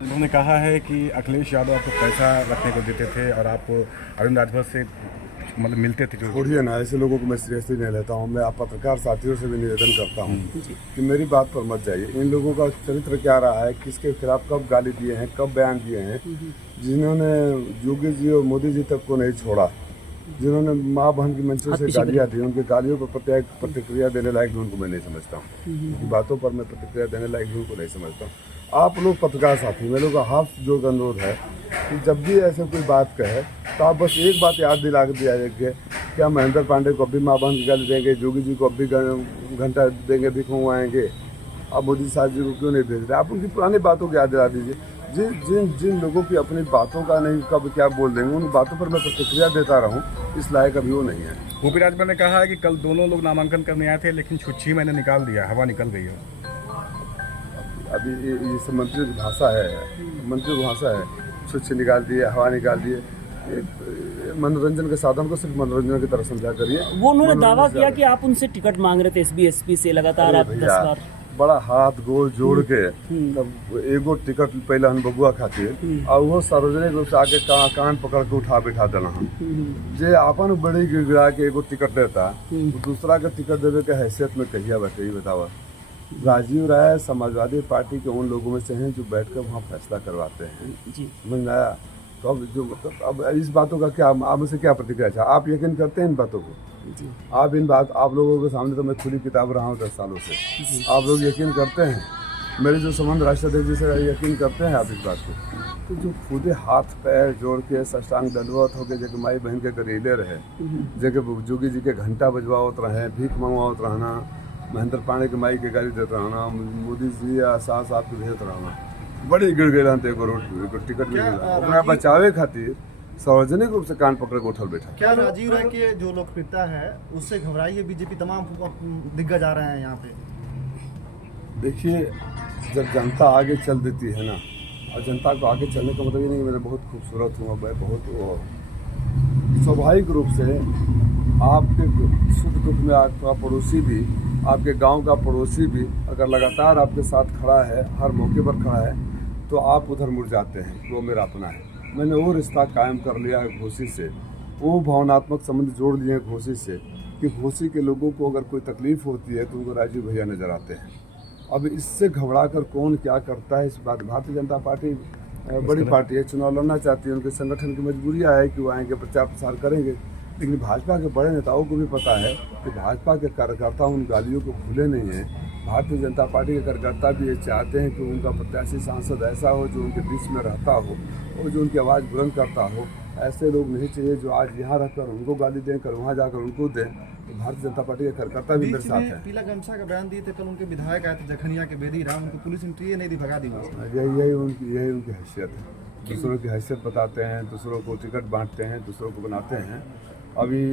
उन्होंने कहा है कि अखिलेश यादव आपको पैसा रखने को देते थे और आप अरविंद राजभर से मतलब मिलते थे जो। छोड़िए ना, ऐसे लोगों को मैं सीरियसली नहीं लेता हूँ। मैं आप पत्रकार साथियों से भी निवेदन करता हूँ कि मेरी बात पर मत जाइए। इन लोगों का चरित्र क्या रहा है, किसके खिलाफ कब गाली दिए हैं, कब बयान दिए हैं, जिन्होंने योगी जी और मोदी जी तक को नहीं छोड़ा, जिन्होंने माँ बहन की मंचों से गालियाँ दी, उनकी गालियों पर प्रतिक्रिया देने लायक भी उनको मैं नहीं समझता हूँ। उनकी बातों पर मैं प्रतिक्रिया देने लायक भी उनको नहीं समझता हूँ। आप लोग पत्रकार साथी, मेरे लोग का हाथ जोड़ अनुरोध है कि जब भी ऐसे कोई बात कहे तो आप बस एक बात याद दिला के दिया जाएगी, क्या महेंद्र पांडे को अब भी माँ बहन की गाली देंगे, योगी जी को अब भी घंटा देंगे, भिख मंगवाएंगे, आप मोदी साहब जी को क्यों नहीं भेज रहे? आप उनकी पुरानी बातों को याद दिला दीजिए। जिन लोगों की अपनी बातों का नहीं कब क्या बोल देंगे, उन बातों पर मैं प्रतिक्रिया देता रहूं, इस लायक अभी वो नहीं है। गोपी राजभर ने कहा है कि कल दोनों लोग नामांकन करने आए थे लेकिन छुच्छी मैंने निकाल दिया, हवा निकल गई है। अभी ये सब मंत्री की भाषा है, मंत्री की भाषा है, छुच्छी निकाल दिए, हवा निकाल दिए। मनोरंजन के साधन को सिर्फ मनोरंजन की तरह समझा करिए। वो उन्होंने दावा किया कि आप उनसे टिकट मांग रहे थे एसबी से लगातार, आप 10 बार बड़ा हाथ गोल जोड़ के तब एगो टिकट पहले हम बबुआ खातिर और वो सार्वजनिक रूप से आके कान पकड़ के उठा बैठा देना जे अपन बड़ी गिड़गिड़ा के एगो टिकट देता, दूसरा के टिकट देवे के हैसियत में कहिया बैठे ही बतावा। राजीव राय समाजवादी पार्टी के उन लोगों में से हैं जो बैठकर वहाँ फैसला करवाते हैं। समझ में आया? तो अब जो अब इस बातों का क्या, आप मुझसे क्या प्रतिक्रिया चाहे? आप यकीन करते हैं इन बातों को? आप लोगों के सामने तो मैं खुली किताब रहा हूँ 10 सालों से। आप लोग यकीन करते हैं? मेरे जो संबंध राष्ट्रपति जी से यकीन करते हैं आप इस बात को? तो जो खुद हाथ पैर जोड़ के साष्टांग दंडवत होकर जगह माई बहन के गरीले रहे, जगह जोगी जी के घंटा बजवावत रहे, भीख मंगवावत रहना, महेंद्र पांडे के माई के गाली देते रहना, मोदी जी या सास आपके भेजते रहना, बड़ी गिड़गिड़ा टिकट अपना बचावे खातिर सार्वजनिक रूप से कान पकड़ के उठल बैठा। क्या राजीव राय के जो लोकप्रियता है उससे घबराई है बीजेपी? तमाम दिग्गज आ रहे हैं यहाँ पे। देखिए, जब जनता आगे चल देती है ना, और जनता को आगे चलने का मतलब ये नहीं मैं बहुत खूबसूरत हूँ, मैं बहुत स्वाभाविक रूप से आपके सुख दुख में आपका पड़ोसी भी, आपके गांव का पड़ोसी भी अगर लगातार आपके साथ खड़ा है, हर मौके पर खड़ा है, तो आप उधर मुड़ जाते हैं। वो मेरा अपना है। मैंने वो रिश्ता कायम कर लिया है घोसी से, वो भावनात्मक संबंध जोड़ लिए हैं घोसी से कि घोसी के लोगों को अगर कोई तकलीफ होती है तो उनको राजीव भैया नजर आते हैं। अब इससे घबरा कर कौन क्या करता है, इस बात भारतीय जनता पार्टी बड़ी पार्टी है, चुनाव लड़ना चाहती है, उनके संगठन की मजबूरियाँ है कि वो आएंगे, प्रचार प्रसार करेंगे। लेकिन भाजपा के बड़े नेताओं को भी पता है कि भाजपा के कार्यकर्ता उन गालियों को भूले नहीं हैं। भारतीय जनता पार्टी के कार्यकर्ता भी ये चाहते हैं कि उनका प्रत्याशी सांसद ऐसा हो जो उनके बीच में रहता हो और जो उनकी आवाज़ बुलंद करता हो। ऐसे लोग नहीं चाहिए जो आज यहाँ रहकर उनको गाली दें, कर वहाँ जाकर उनको दें। तो भारतीय जनता पार्टी के कार्यकर्ता भी मेरे साथ हैं। पीला गमछा का बयान दिए थे कल, उनके विधायक आए थे जखनिया के बेदी राम, उनको पुलिस एंट्री नहीं दी, भगा दी। यही उनकी हैसियत है। दूसरों की हैसियत बताते हैं, दूसरों को टिकट बांटते हैं, दूसरों को बनाते हैं। अभी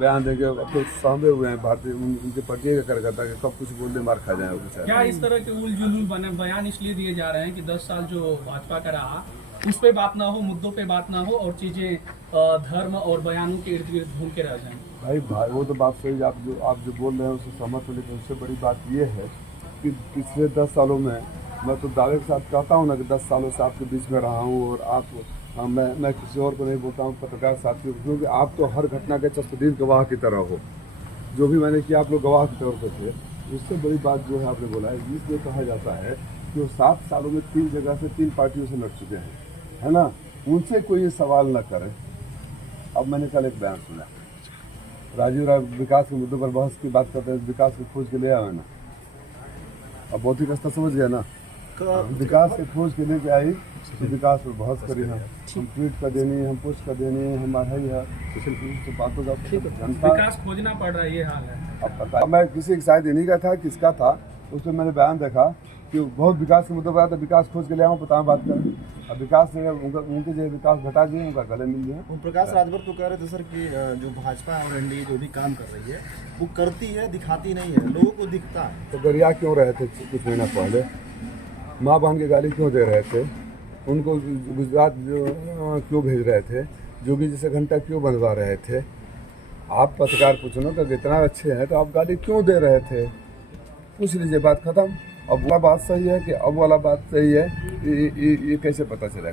बयान देंगे, अब तो सहमे हुए हैं भारतीय उनके पार्टी का कार्यकर्ता के, कब कुछ बोल दे मार खा जाए। क्या इस तरह के उल जुलूल बयान इसलिए दिए जा रहे हैं कि 10 साल जो भाजपा का रहा उस पे बात ना हो, मुद्दों पे बात ना हो और चीजें धर्म और बयानों के इर्द गिर्द घूम के रह जाएं? भाई वो तो बात सही, आप जो बोल रहे हैं उससे सहमत हो, लेकिन उससे बड़ी बात ये है कि पिछले 10 सालों में मैं तो दावे के साथ कहता हूँ ना कि 10 सालों से आपके बीच में रहा हूँ और आप मैं किसी और को नहीं बोलता हूँ, पत्रकार साथियों, क्योंकि आप तो हर घटना के चश्मदीद गवाह की तरह हो। जो भी मैंने किया आप लोग गवाह के तौर पर थे। उससे बड़ी बात जो है आपने बोला है, इसलिए कहा जाता है कि वो 7 सालों में 3 जगह से 3 पार्टियों से लड़ चुके हैं, है ना। उनसे कोई ये सवाल न करें। अब मैंने कल एक बयान सुना, राजीव राय विकास के मुद्दों पर बहस की बात करते हैं, विकास की खोज के ले आए ना। अब बहुत ही रास्ता समझ गया ना, विकास के खोज के लेके आई, विकास पर बहस करी है, हम ट्वीट कर देनी, हम पोस्ट कर देनी, हमारा ही है तो बातों का जनता विकास खोजना पड़ रहा है, ये हाल है। अब पता मैं किसी की शायद इन्हीं का था, किसका था, उसमें मैंने बयान देखा कि बहुत विकास के मुद्दों पर आया था, विकास खोज के ले आऊँ, पता बात करें। अब विकास ने उनके जो विकास घटा दिए, उनका गले मिल गया। ओम प्रकाश राजभर तो कह रहे थे सर कि जो भाजपा और एनडीए जो भी काम कर रही है वो करती है, दिखाती नहीं है, लोगों को दिखता है। तो गरिया क्यों रहे थे कुछ महीना पहले, माँ बहन की गाली क्यों दे रहे थे, उनको गुजरात क्यों भेज रहे थे, जोगी जी से घंटा क्यों बनवा रहे थे। आप पत्रकार पूछो ना, तो इतना अच्छे हैं तो आप गाली क्यों दे रहे थे, पूछ लीजिए, बात खत्म। अब वाला बात सही है कि अब वाला बात सही है, ये कैसे पता चलेगा?